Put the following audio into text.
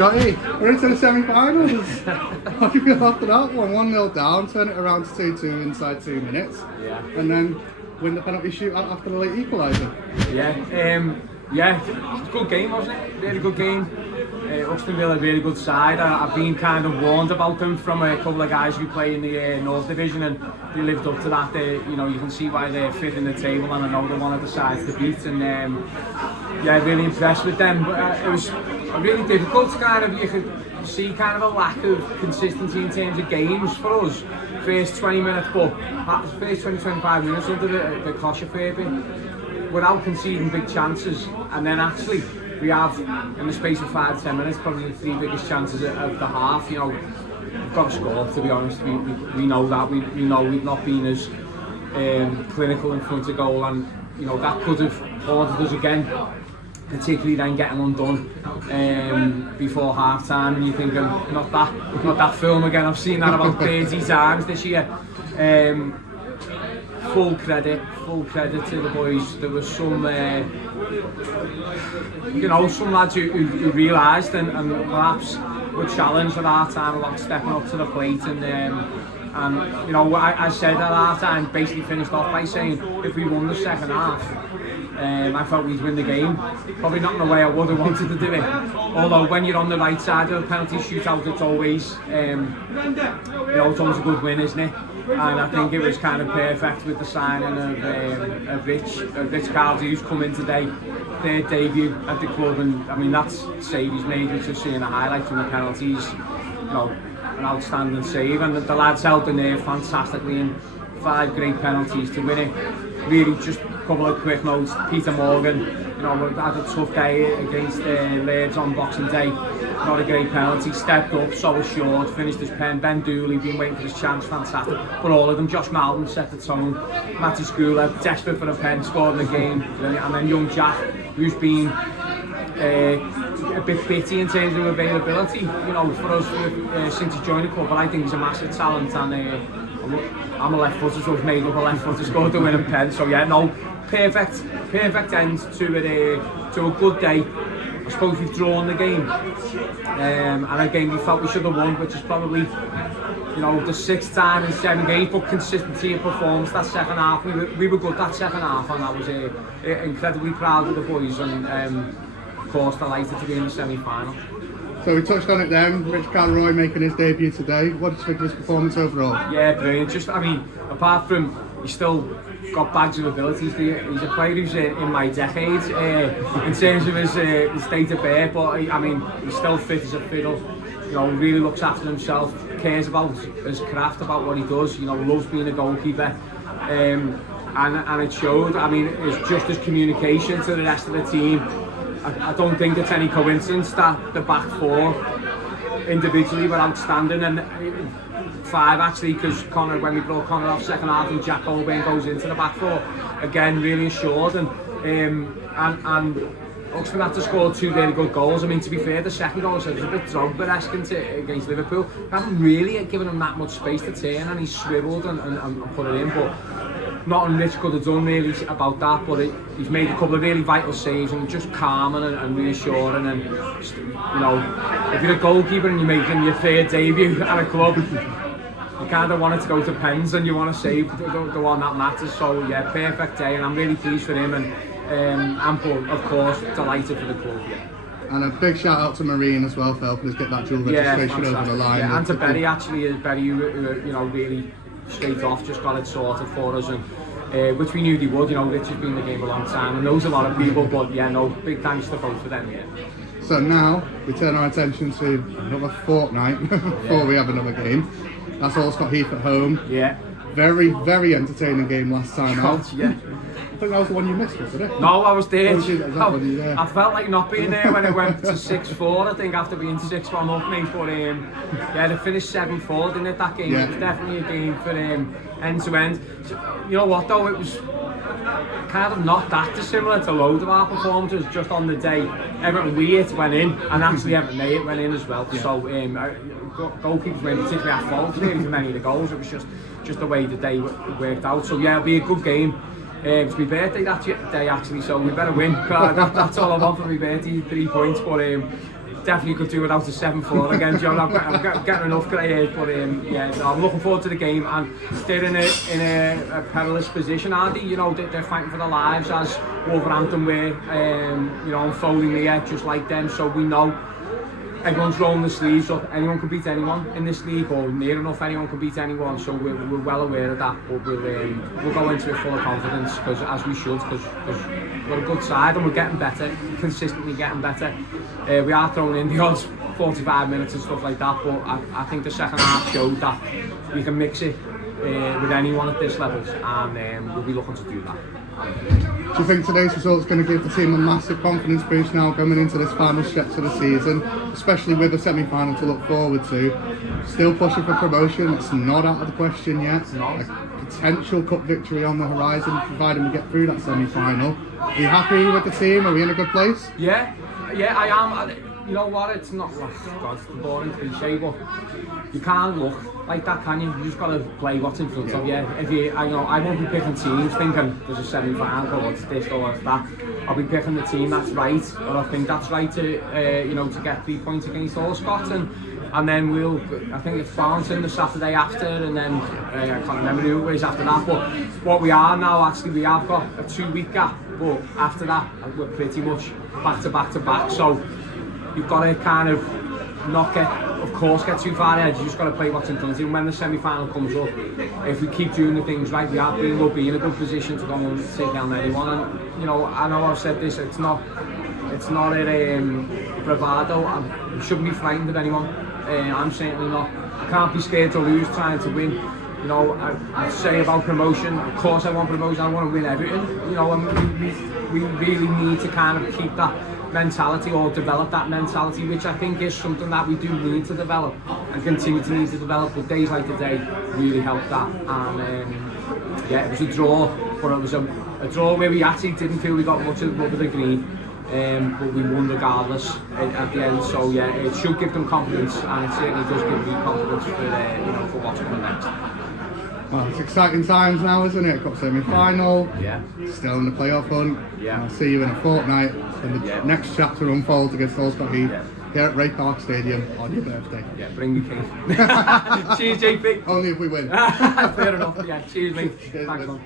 Scotty, we're into the semi-finals. How do you feel after that one? 1-0 down, turn it around to 2-2 inside 2 minutes. Yeah. And then win the penalty shootout after the late equaliser. Yeah, it's a good game, wasn't it? Really good game. Euxton Villa, really good side. I've been kind of warned about them from a couple of guys who play in the North Division, and they lived up to that. You can see why they're fifth in the table, and I know they're one of the sides to beat. And really impressed with them. But it was really difficult. You could see kind of a lack of consistency in terms of games for us. First 20 minutes, but first 20-25 minutes under the Kosher without conceding big chances, and then actually we have, in the space of 5-10 minutes, probably the 3 biggest chances of the half. We've got to score, to be honest. We know that. We know we've not been as clinical in front of goal, and that could have haunted us again, particularly then getting undone before half time, and you're thinking, not that film again. I've seen that about 30 times this year. Full credit to the boys. There was some some lads who realised and perhaps were challenged at half time about stepping up to the plate, and I said at half time, basically finished off by saying if we won the second half, I felt we'd win the game. Probably not in the way I would have wanted to do it. Although when you're on the right side of the penalty shootout, it's always it's always a good win, isn't it? And I think it was kind of perfect with the signing of Rich Carlton, who's come in today, their debut at the club, and I mean that's save he's made, which was seeing the highlights from the penalties. An outstanding save, and the lads held the nerve fantastically, and 5 great penalties to win it. Really, just a couple of quick notes. Peter Morgan, had a tough day against Leeds on Boxing Day. Not a great penalty, stepped up, so assured, finished his pen. Ben Dooley, been waiting for his chance, fantastic. But all of them, Josh Malden set the tone. Matty Schooler, desperate for a pen, scored in the game. And then young Jack, who's been a bit bitty in terms of availability, for us since he joined the club. But I think he's a massive talent, and I'm a left footer, so I've made up a left footer, scored the winning pen. So perfect end to a good day. I suppose we've drawn the game, and again we felt we should have won, which is probably the 6th time in 7 games. But consistency and performance that second half, we were good that second half, and I was incredibly proud of the boys, and of course delighted to be in the semi-final. So we touched on it then, Rich Carlroy making his debut today. What did you think of his performance overall? Yeah, brilliant. Apart from he's still got bags of abilities, he's a player who's in my decade in terms of his date of birth, but he's still fit as a fiddle. Really looks after himself, cares about his craft, about what he does. Loves being a goalkeeper, and it showed. It's just his communication to the rest of the team. I don't think it's any coincidence that the back 4 individually were outstanding, and 5 actually, because when we brought Connor off second half and Jack Colburn goes into the back 4, again really assured, and Euxton had to score 2 really good goals. To be fair, the second goal was a bit Drogba-esque against Liverpool. We haven't really given him that much space to turn, and he swiveled and put it in, but nothing Rich could have done really about that. But he's made a couple of really vital saves, and just calming and reassuring. And if you're a goalkeeper and you're making your 3rd debut at a club, you kind of want it to go to pens, and you want to save the one that matters. So yeah, perfect day, and I'm really pleased for him, and of course delighted for the club. And a big shout out to Marine as well for helping us get that dual registration over the line. Yeah, and to Berry who really straight off just got it sorted for us, and which we knew they would. Rich has been in the game a long time and knows a lot of people, but big thanks to both of them. So now we turn our attention to another fortnight before we have another game. That's Ste Scott Heath at home. Yeah. Very, very entertaining game last time out. Yeah. I think that was the one you missed, wasn't it? No, I was there. I felt like not being there when it went to 6-4, I think, after being 6-1 up, mate. But they finished 7-4, didn't it, that game? Yeah. It was definitely a game for end to end. So, you know what though, it was kind of not that dissimilar to loads of our performances. Just on the day Everton Weird went in, and actually Everton Weird went in as well. Yeah. So goalkeepers weren't particularly at fault really for many of the goals. It was just the way the day worked out. So yeah, it'll be a good game. It's my birthday that day actually, so we better win. That's all I want for my birthday, 3 points. But definitely could do without a 7-4 again, John. I'm getting enough grey hairs, but yeah, no, I'm looking forward to the game. And they're in a perilous position, aren't they? You know, they're fighting for their lives as Wolverhampton were, you know, unfolding here just like them. So we know everyone's rolling the sleeves up. Anyone can beat anyone in this league, or near enough anyone can beat anyone. So we're well aware of that. But we'll go into it full of confidence, because as we should, because we're a good side and we're getting better, consistently getting better. We are throwing in the odds 45 minutes and stuff like that, but I think the second half showed that we can mix it with anyone at this level, and we'll be looking to do that. Do you think today's result's going to give the team a massive confidence boost now coming into this final stretch of the season, especially with a semi-final to look forward to? Still pushing for promotion, it's not out of the question yet. A potential cup victory on the horizon, providing we get through that semi-final. Are you happy with the team? Are we in a good place? Yeah, I am. You know what, it's not, oh God, it's the boring cliche, but you can't look like that, can you? You just got to play what's in front of you. If you, I won't be picking teams thinking there's a semi-final or what's this or what's that. I'll be picking the team that's right, or I think that's right to, to get 3 points against Ste Scott, and then I think it's balancing the Saturday after, and then I can't remember who it is after that, but what we are now, actually, we have got a 2-week gap, but after that, we're pretty much back to back, so you've got to kind of not get too far ahead. You just got to play what's in front of you. And when the semi-final comes up, if we keep doing the things right, we'll be in a good position to go and take down anyone. And I know I've said this. It's not a bravado. We shouldn't be frightened of anyone. I'm certainly not. I can't be scared to lose trying to win. I say about promotion. Of course, I want promotion. I want to win everything. And we really need to kind of keep that mentality, or develop that mentality, which I think is something that we do need to develop and continue to need to develop. But days like today really helped that, and it was a draw, but it was a draw where we actually didn't feel we got much of the green, but we won regardless at the end. So yeah, it should give them confidence, and it certainly does give me confidence for what's coming next. Well, it's exciting times now, isn't it? Cup semi-final, still in the playoff hunt. I'll see you in a fortnight when the next chapter unfolds against Ste Scott here at Ray Park Stadium on your birthday. Yeah, bring me king. Cheers, JP. Only if we win. Fair enough. Yeah, cheers, mate. Cheers, thanks, man.